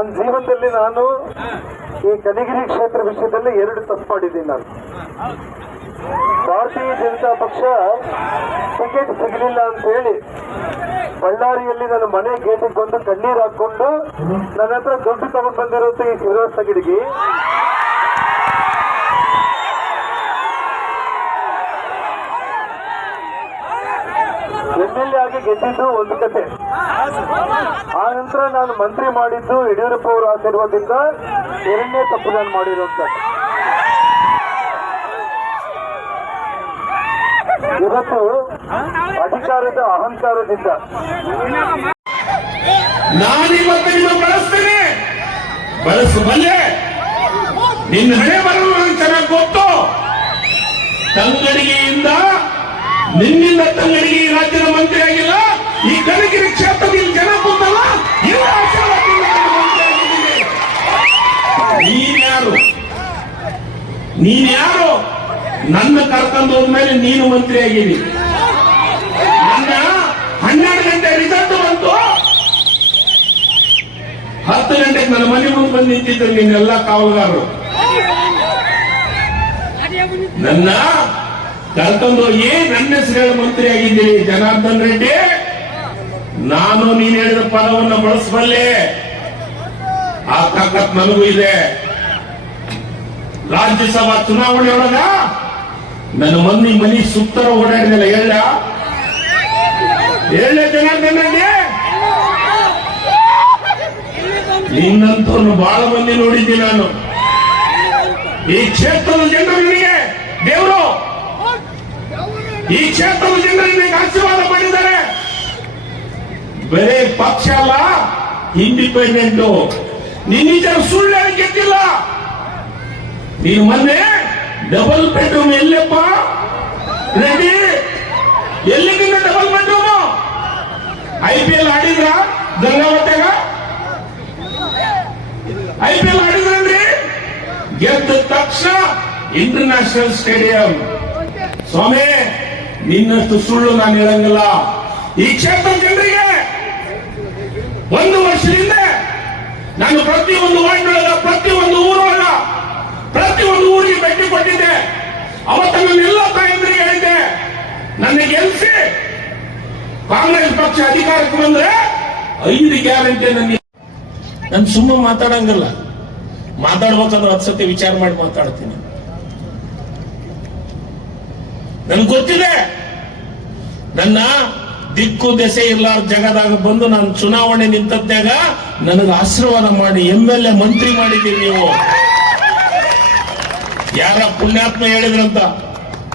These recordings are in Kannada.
ನನ್ನ ಜೀವನದಲ್ಲಿ ನಾನು ಈ ಕನಗಿರಿ ಕ್ಷೇತ್ರ ವಿಷಯದಲ್ಲಿ ಎರಡು ತಪ್ಪು ಮಾಡಿದ್ದೀನಿ ನಾನು. ಭಾರತೀಯ ಜನತಾ ಪಕ್ಷ ಟಿಕೆಟ್ ಸಿಗಲಿಲ್ಲ ಅಂತ ಹೇಳಿ ಬಳ್ಳಾರಿಯಲ್ಲಿ ನನ್ನ ಮನೆ ಗೇಟಿಗೆ ಬಂದು ಕಣ್ಣೀರು ಹಾಕೊಂಡು ನನ್ನ ಹತ್ರ ದುಡ್ಡು ತಗೊಂಡು ಈ ಶಿವರಾಜ್ ತಗಡಿಗೆ ಎಂ ಎಲ್ ಎ ಆಗಿ ಗೆದ್ದಿದ್ದು ಒಂದು ಕತೆ. ಆ ನಂತರ ನಾನು ಮಂತ್ರಿ ಮಾಡಿದ್ದು ಯಡಿಯೂರಪ್ಪ ಅವರ ಆಶೀರ್ವಾದದಿಂದ ಎರಡನೇ ತಪ್ಪು ನಾನು ಮಾಡಿರುವಂತ ಇವತ್ತು ಅಧಿಕಾರದ ಅಹಂಕಾರದಿಂದ. ಬಳಸ್ತೇನೆ. ಬಳಸಬಲ್ಲೆ ನಿನ್ನ ಹಣೆ ಬರಲು ನನಗೆ ಚೆನ್ನಾಗಿ ಗೊತ್ತು. ತಂಗಡಿಗೆಯಿಂದ ನಿನ್ನಿಂದ ತಂಗಡಿಗೆ ರಾಜ್ಯದ ನನ್ನ ಕರ್ಕೊಂಡು ಹೋದ್ಮೇಲೆ ನೀನು ಮಂತ್ರಿ ಆಗಿದ್ದೀನಿ ನನ್ನ ಹನ್ನೆರಡು ಗಂಟೆ ರಿಸಲ್ಟ್ ಬಂತು. ಹತ್ತು ಗಂಟೆಗೆ ನನ್ನ ಮನೆ ಮುಂದೆ ಬಂದು ನಿಂತಿದ್ರು ನಿನ್ನೆಲ್ಲ ಕಾವಲುಗಾರರು. ನನ್ನ ಕರ್ಕೊಂಡು ಹೋಗಿ ನನ್ನ ಹೆಸರು ಮಂತ್ರಿ ಆಗಿದ್ದೀನಿ ಜನಾರ್ದನ್ ರೆಡ್ಡಿ. ನಾನು ನೀನು ಹೇಳಿದ ಪದವನ್ನು ಬಳಸಬಲ್ಲೆ. ಆ ತಾಕತ್ ನನಗೂ ಇದೆ. ರಾಜ್ಯಸಭಾ ಚುನಾವಣೆ ಒಳಗ ನನ್ನ ಮಂದಿ ಮನಿ ಸುತ್ತರ ಓಡಾಡಿದಲ್ಲ ಎಲ್ಲ ಜನ ರೆಡ್ಡಿ ನಿನ್ನಂತವ್ರನ್ನು ಬಹಳ ಮಂದಿ ನೋಡಿದ್ದೆ ನಾನು. ಈ ಕ್ಷೇತ್ರದ ಜನರು ನಿನಗೆ, ದೇವರು. ಈ ಕ್ಷೇತ್ರದ ಜನರು ನಿನಗೆ ಆಶೀರ್ವಾದ ಮಾಡಿದ್ದಾರೆ. ಬೇರೆ ಪಕ್ಷ ಅಲ್ಲ ಇಂಡಿಪೆಂಡೆಂಟ್ ನಿನ್ನ ಸುಳ್ಳು ಗೆದ್ದಿಲ್ಲ? ನೀನು ಮೊನ್ನೆ ಡಬಲ್ ಬೆಡ್ರೂಮ್ ಎಲ್ಲಪ್ಪ? ರೆಡಿ ಎಲ್ಲಿಗಿಂತ ಡಬಲ್ ಬೆಡ್ರೂಮ್ ಐ ಎಲ್ ಆಡಿದ್ರ? ಗಂಗಾವತ್ಯಾಗ ಐ ಆಡಿದ್ರನ್ರಿ? ಗೆದ್ದ ತಕ್ಷಣ ಇಂಟರ್ನ್ಯಾಷನಲ್ ಸ್ಟೇಡಿಯಂ ಸ್ವಾಮಿ, ನಿನ್ನಷ್ಟು ಸುಳ್ಳು ನಾನು ಹೇಳಂಗಿಲ್ಲ. ಈ ಕ್ಷೇತ್ರ ಜನರಿಗೆ ಒಂದು ವರ್ಷದಿಂದ ನಾನು ಪ್ರತಿಯೊಂದು ಅವತ್ತ ನನ್ನೆಲ್ಲ ತಾಯಂದ್ರಿಗೆ ಹೇಳಿದೆ ನನ್ನ ಗೆಲ್ಸಿ ಕಾಂಗ್ರೆಸ್ ಪಕ್ಷ ಅಧಿಕಾರಕ್ಕೆ ಬಂದ್ರೆ ಐದು ಗ್ಯಾರಂಟಿ ನನಗೆ ನಾನು ಸುಮ್ಮನೆ ಮಾತಾಡಂಗಿಲ್ಲ. ಮಾತಾಡ್ಬೇಕಂದ್ರೆ ಸತಿ ವಿಚಾರ ಮಾಡಿ ಮಾತಾಡ್ತೀನಿ. ನನ್ಗೆ ಗೊತ್ತಿದೆ. ನನ್ನ ದಿಕ್ಕು, ದೆಸೆ ಇರ್ಲಾರ್ದ ಜಗದಾಗ ಬಂದು ನಾನು ಚುನಾವಣೆ ನಿಂತದ್ದಾಗ ನನಗೆ ಆಶೀರ್ವಾದ ಮಾಡಿ ಎಂ ಎಲ್ ಎ ಮಂತ್ರಿ ಮಾಡಿದ್ದೀರಿ ನೀವು. ಯಾರ ಪುಣ್ಯಾತ್ಮ ಹೇಳಿದ್ರಂತ?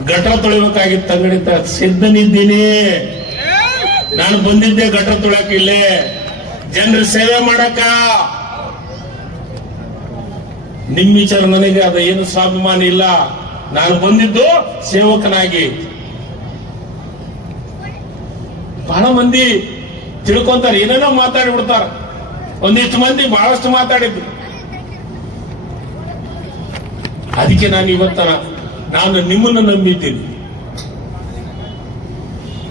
ಗಟ್ರ ತೊಳಿಬೇಕಾಗಿತ್ತು ತಂಗಡಿತ ಸಿದ್ಧನಿದ್ದೀನಿ. ನಾನು ಬಂದಿದ್ದೆ ಗಟ್ರ ತೊಳಕ್ ಇಲ್ಲೇ. ಜನರ ಸೇವೆ ಮಾಡಕ ನಿಮ್ಮ ವಿಚಾರ ನನಗೆ ಅದ ಏನು ಸ್ವಾಭಿಮಾನ ಇಲ್ಲ. ನಾನು ಬಂದಿದ್ದು ಸೇವಕನಾಗಿ. ಬಹಳ ಮಂದಿ ತಿಳ್ಕೊಂತಾರೆ, ಏನೇನೋ ಮಾತಾಡಿ ಬಿಡ್ತಾರ. ಒಂದಿಷ್ಟು ಮಂದಿ ಬಹಳಷ್ಟು ಮಾತಾಡಿದ್ರು. ಅದಕ್ಕೆ ನಾನು ಇವತ್ತರ ನಾನು ನಿಮ್ಮನ್ನು ನಂಬಿದ್ದೀನಿ.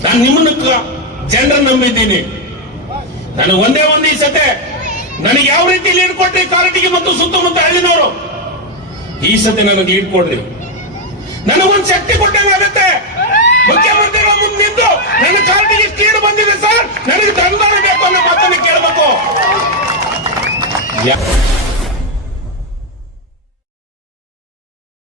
ನಾನು ನಿಮ್ಮನ್ನು ಜನರ ನಂಬಿದ್ದೀನಿ. ನನಗೆ ಒಂದೇ ಒಂದು ಈ ಸತೆ. ನನಗೆ ಯಾವ ರೀತಿ ಲೀಡ್ ಕೊಟ್ರಿ ಕಾರಟಿಗೆ ಮತ್ತು ಸುತ್ತಮುತ್ತ ಹಳ್ಳಿನವರು? ಈ ಸತೆ ನನಗೆ ಲೀಡ್ ಕೊಡ್ರಿ. ನನಗೊಂದು ಶಕ್ತಿ ಕೊಟ್ಟಂಗಾಗತ್ತೆ ಮುಖ್ಯಮಂತ್ರಿಗಳ ಮುಂದೆ ನಿಂತು ನನ್ನ ಕಾರಟಿಗೆ ಸ್ಟೀಡ್ ಬಂದಿದೆ ಸರ್ ನನಗೆ ದಂಡ ಬೇಕು ಅನ್ನೋ ಮಾತನ್ನು ಕೇಳಬೇಕು.